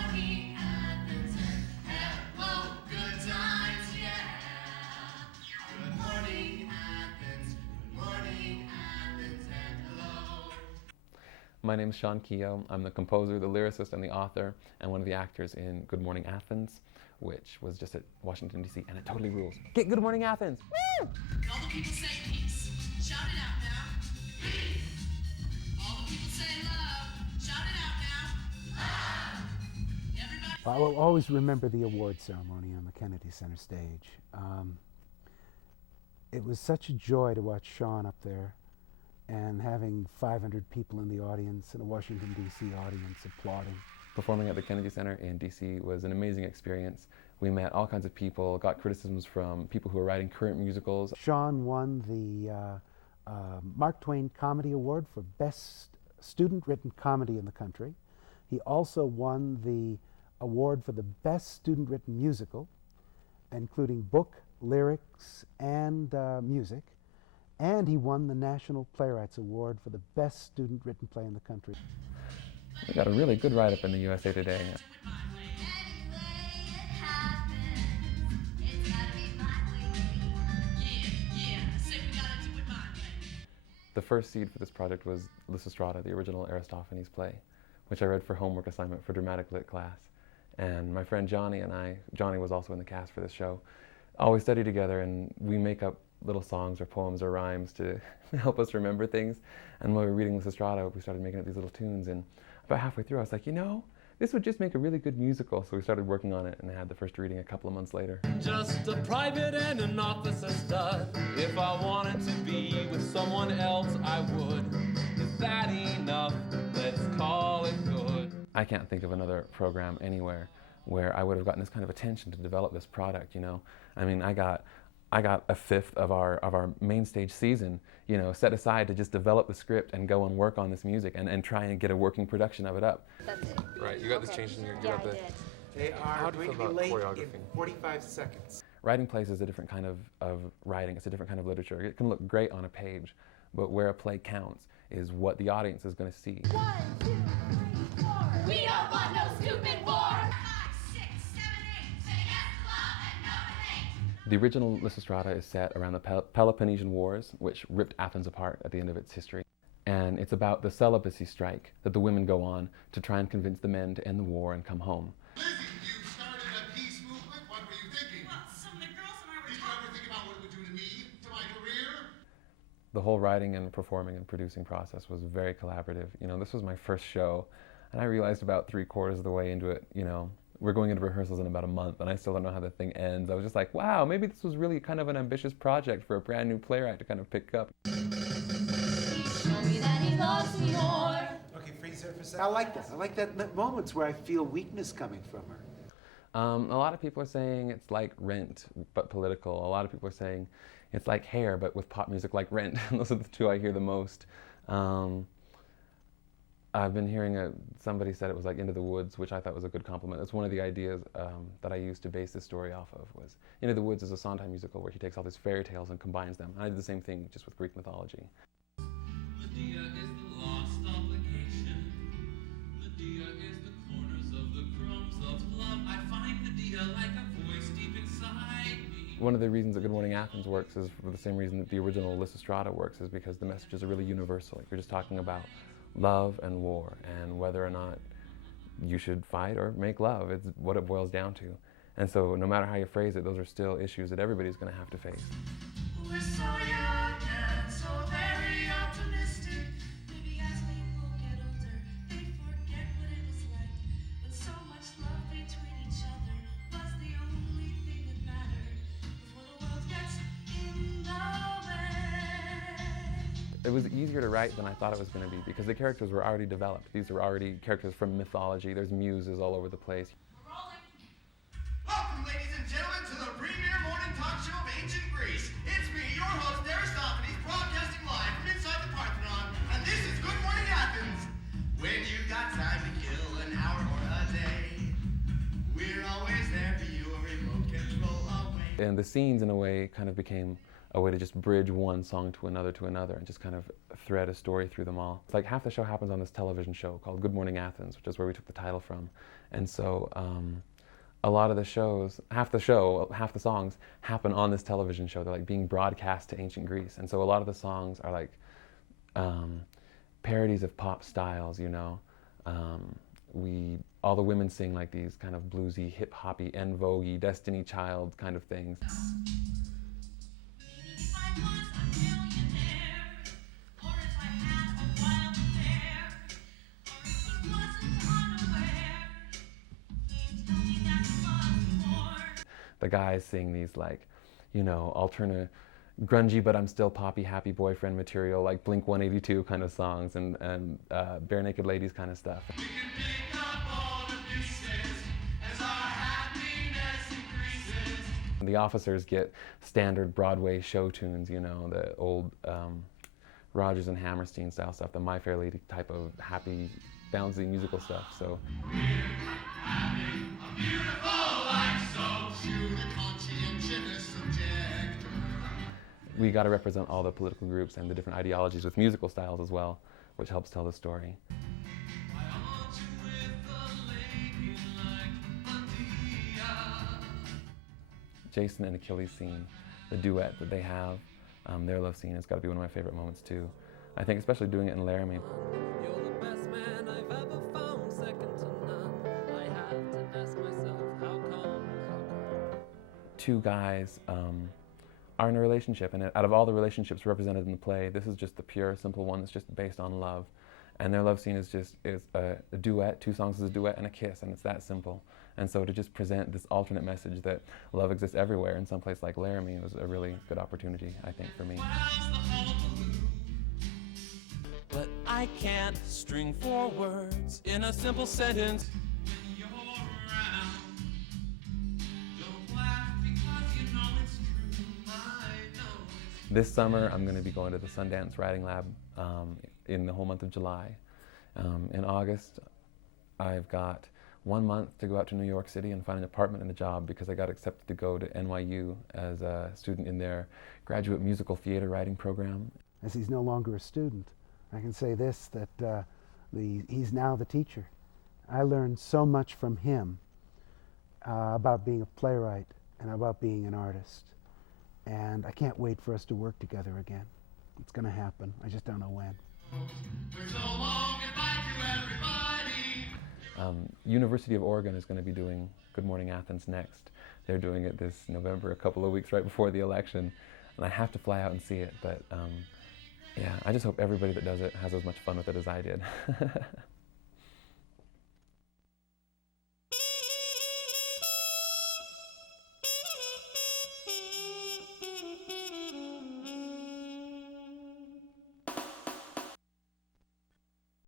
Morning Athens and hello, good times, yeah. Good morning Athens, and hello. My name is Sean Keogh. I'm the composer, the lyricist, and the author, and one of the actors in Good Morning Athens, which was just at Washington, D.C., and it totally rules. Get Good Morning Athens! Woo! All the people say peace. Shout it out now. Peace. All the people say love. Shout it out now. Love. Everybody. I will always remember the award ceremony on the Kennedy Center stage. It was such a joy to watch Sean up there and having 500 people in the audience and a Washington, D.C. audience applauding. Performing at the Kennedy Center in D.C. was an amazing experience. We met all kinds of people, got criticisms from people who are writing current musicals. Sean won the Mark Twain Comedy Award for Best Student-Written Comedy in the country. He also won the award for the Best Student-Written Musical, including book, lyrics, and music. And he won the National Playwrights Award for the Best Student-Written Play in the country. We got a really good write-up in the USA Today. The first seed for this project was Lysistrata, the original Aristophanes play, which I read for homework assignment for dramatic lit class. And my friend Johnny and I, Johnny was also in the cast for this show, always study together, and we make up little songs or poems or rhymes to help us remember things. And when we were reading Lysistrata, we started making up these little tunes, and about halfway through I was like, you know, this would just make a really good musical. So we started working on it and had the first reading a couple of months later. Just a private and an officer stud. If I wanted to be with someone else, I would. Is that enough? Let's call it good. I can't think of another program anywhere where I would have gotten this kind of attention to develop this product, you know. I mean, I got a fifth of our main stage season, you know, set aside to just develop the script and go and work on this music and try and get a working production of it up. That's it. Right, you got this changed in your Yeah, I did. They How are do you going to feel be about late choreography? in 45 seconds. Writing plays is a different kind of writing. It's a different kind of literature. It can look great on a page, but where a play counts is what the audience is going to see. 1, 2, 3, 4. We don't want no stupid war. 5, 6, 7, 8. Say yes to love and no to hate. The original Lysistrata is set around the Peloponnesian Wars, which ripped Athens apart at the end of its history. And it's about the celibacy strike that the women go on to try and convince the men to end the war and come home. Lizzie, you started a peace movement. What were you thinking? Well, some of the girls and I were Did you ever think about what it would do to me, to my career? The whole writing and performing and producing process was very collaborative. You know, this was my first show, and I realized about 3/4 of the way into it, you know, we're going into rehearsals in about a month, and I still don't know how the thing ends. I was just like, wow, maybe this was really kind of an ambitious project for a brand new playwright to kind of pick up. Show me that he loves me more. Okay, freeze there for a second. I like that. I like that moments where I feel weakness coming from her. A lot of people are saying it's like Rent, but political. A lot of people are saying it's like Hair, but with pop music like Rent. Those are the two I hear the most. I've been hearing somebody said it was like Into the Woods, which I thought was a good compliment. That's one of the ideas that I used to base this story off of. Was Into the Woods is a Sondheim musical where he takes all these fairy tales and combines them. And I did the same thing just with Greek mythology. Medea is the lost obligation. Medea is the corners of the crumbs of love. I find Medea like a voice deep inside me. One of the reasons that Good Morning Athens works is for the same reason that the original Lysistrata works, is because the messages are really universal. You're just talking about love and war and whether or not you should fight or make love. It's what it boils down to. And so no matter how you phrase it, those are still issues that everybody's going to have to face. We're so young and so very optimistic. Maybe as people get older, they forget what it was like. When so much love between each other was the only thing that mattered. Before the world gets in the way. It was easier to write than I thought it was going to be because the characters were already developed. These were already characters from mythology. There's muses all over the place. Welcome, ladies and gentlemen, to the premier morning talk show of ancient Greece. It's me, your host, Aristophanes, broadcasting live from inside the Parthenon, and this is Good Morning Athens. When you've got time to kill an hour or a day, we're always there for you, a remote control away. And the scenes, in a way, kind of became a way to just bridge one song to another, and just kind of thread a story through them all. It's like half the show happens on this television show called Good Morning Athens, which is where we took the title from. And so a lot of the shows, half the songs happen on this television show. They're like being broadcast to ancient Greece. And so a lot of the songs are like parodies of pop styles, you know. All the women sing like these kind of bluesy, hip-hoppy, en vogue-y, Destiny Child kind of things. If I was a millionaire, or if I had a wild affair, or if he wasn't unaware, he'd tell me that he loved me more. The guys sing these like, you know, alternative, grungy but I'm still poppy, happy boyfriend material, like Blink 182 kind of songs, and Bare Naked Ladies kind of stuff. We can pick up all the pieces as our happiness increases. The officers get standard Broadway show tunes, you know, the old Rodgers and Hammerstein style stuff, the My Fair Lady type of happy, bouncy musical stuff. So Having a beautiful life, so shoot a conscientious subject. we got to represent all the political groups and the different ideologies with musical styles as well, which helps tell the story. Why aren't you with a lady like Medea? Jason and Achilles' scene, the duet that they have, their love scene has got to be one of my favorite moments too. I think especially doing it in Laramie. You're the best man I've ever found, second to none. I have to ask myself, how come? Two guys are in a relationship, and out of all the relationships represented in the play, this is just the pure, simple one that's just based on love. And their love scene is a duet, two songs is a duet and a kiss, and it's that simple. And so to just present this alternate message that love exists everywhere in some place like Laramie was a really good opportunity, I think, for me. How's the hullabaloo? But I can't string 4 words in a simple sentence. When you're around, don't laugh because you know it's true. I know it's This summer, I'm going to be going to the Sundance Writing Lab in the whole month of July. In August, I've got 1 month to go out to New York City and find an apartment and a job because I got accepted to go to NYU as a student in their graduate musical theater writing program. As he's no longer a student, I can say this, that he's now the teacher. I learned so much from him about being a playwright and about being an artist. And I can't wait for us to work together again. It's going to happen. I just don't know when. there's no long goodbye to everybody. University of Oregon is going to be doing Good Morning Athens next. They're doing it this November, a couple of weeks right before the election. And I have to fly out and see it, but yeah, I just hope everybody that does it has as much fun with it as I did.